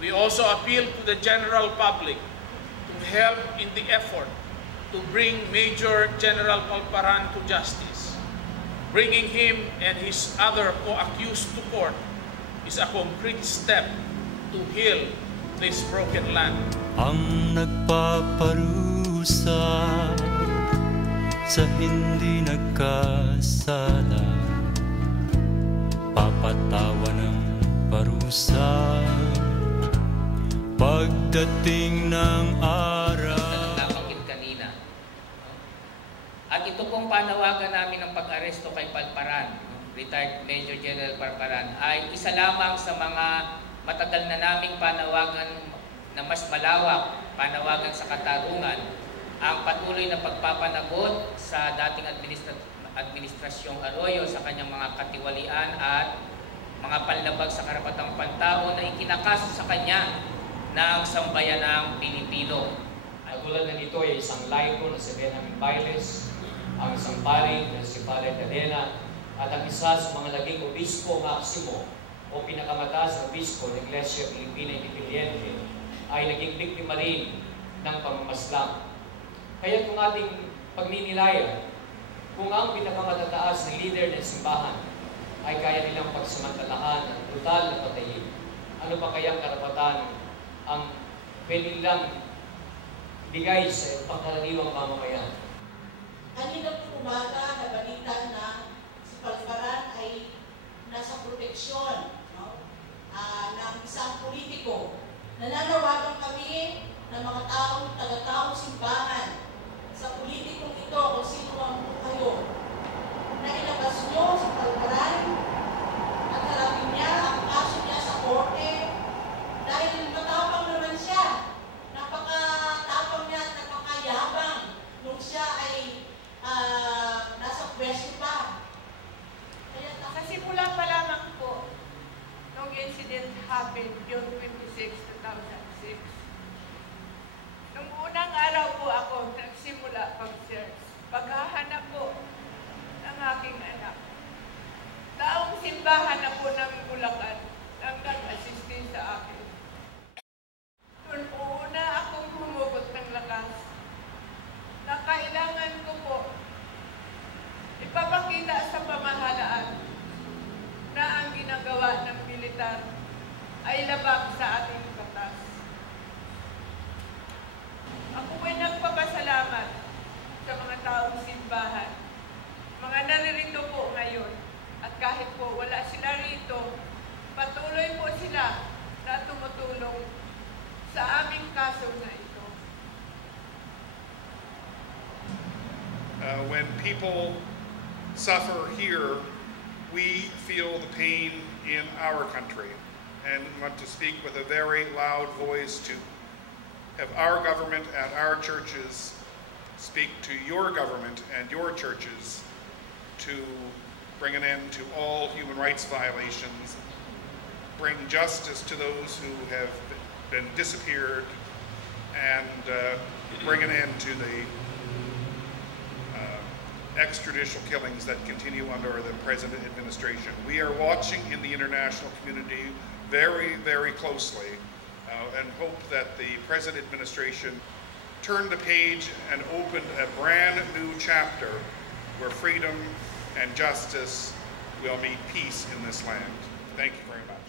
We also appeal to the general public to help in the effort to bring Major General Palparan to justice. Bringing him and his other co-accused to court is a concrete step to heal this broken land. Ang nagpaparusa sa hindi nagkasala, papatawan ng parusa pagdating ng araw. Nabanggit kanina. At ito pong panawagan namin ng pag-aresto kay Palparan, retired Major General Palparan, ay isa lamang sa mga matagal na naming panawagan na mas malawak, panawagan sa katarungan, ang patuloy na pagpapanagot sa dating administrasyong Arroyo sa kanyang mga katiwalian at mga panlabag sa karapatang pantao na ikinakaso sa kanya ng sambayanang Pilipino. Tulad na nito ay isang laiko na si Benjamin Bailes, ang isang pari na si Padre Cadena, at ang isa sa mga naging obispo Maximo o pinakamataas na obispo ng Iglesia Pilipina Independiente ay naging biktima rin ng pamamaslang. Kaya kung ating pagninilayan, kung ang pinakamatataas na leader ng simbahan ay kaya nilang pagsamantalahan ng brutal na patayin, ano pa kayang karapatan ang pwede nilang bigay sa pangkaraniwang mamamayan? Kanina po umaga, nabalita na si Palparan ay nasa proteksyon, no? Ng isang politiko. Nananawagan kami ng mga taga-taong simbahan sa politikong ito kung sino ang kayo na ilabas nyo sa Palparan at harapin niya ang kaso niya sa korte dahil matapang naman siya. Napakatapang niya at napakayabang nung siya ay nasa pwesto pa. Sa simula pa lamang po, nung incident happened June 26, 2006. Nung unang araw po ako nagsimula pag-search, paghahanap po ng aking anak. Taong simbahan na po ng Bulacan ang nag-assist sa akin. Doon po una akong humugot ng lakas na kailangan ko po ipapakita sa pamahalaan na ang ginagawa ng militar ay labag sa ating batas. Ako ay nagpapasalamat sa mga taong simbahan, mga naririto po ngayon, at kahit po wala sila rito, patuloy po sila na tumutulong sa aming kaso na ito. When people suffer here, we feel the pain in our country and want to speak with a very loud voice to have our government and our churches speak to your government and your churches to bring an end to all human rights violations, bring justice to those who have been disappeared, and bring an end to the extrajudicial killings that continue under the present administration. We are watching in the international community very, very closely and hope that the present administration turn the page and open a brand new chapter where freedom and justice will meet peace in this land. Thank you very much.